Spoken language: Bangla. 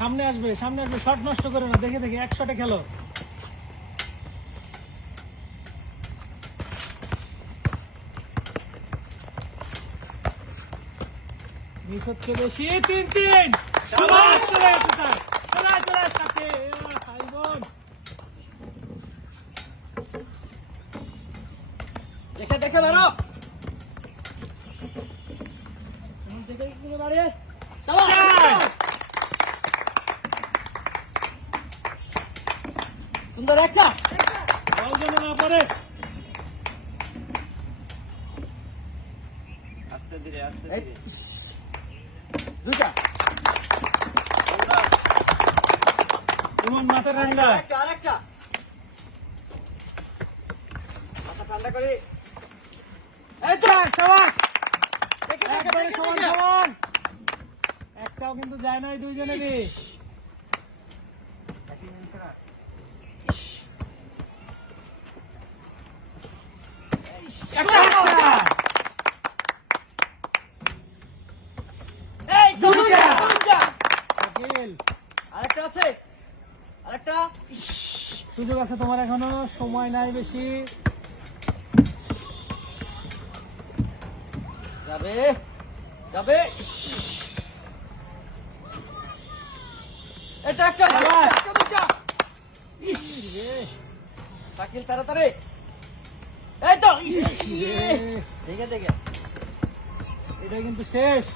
সামনে আসবে শট নষ্ট করে না, দেখে দেখে এক শটে খেলো। মিস হচ্ছে বেশি। 3-3 সবাই চলে গেছে স্যার, চলে সাথে সাইমন। দেখে দেখে বেরো, দেখে দেখে বাড়িয়ে সুন্দর একটা বল যেন না পড়ে। আস্তে ধীরে দুটা ইমন মাথা ঠান্ডা। আরেকটা মাথা ঠান্ডা করে। এই তো শাবাশ, দেখে দেখে একবারে দেখে সমান দেখে। সমান। একটাও কিন্তু যায় না এই দুইজনেরই। এই তো দুইটা। দুইটা। শাকিল, আরেকটা আছে, আরেকটা। সুযোগ আছে তোমার, এখনো সময় নাই বেশি। যাবে যাবে। এটা একটা দুটা। শাকিল তাড়াতাড়ি। এই তো রে, দেখে দেখে এটা কিন্তু শেষ।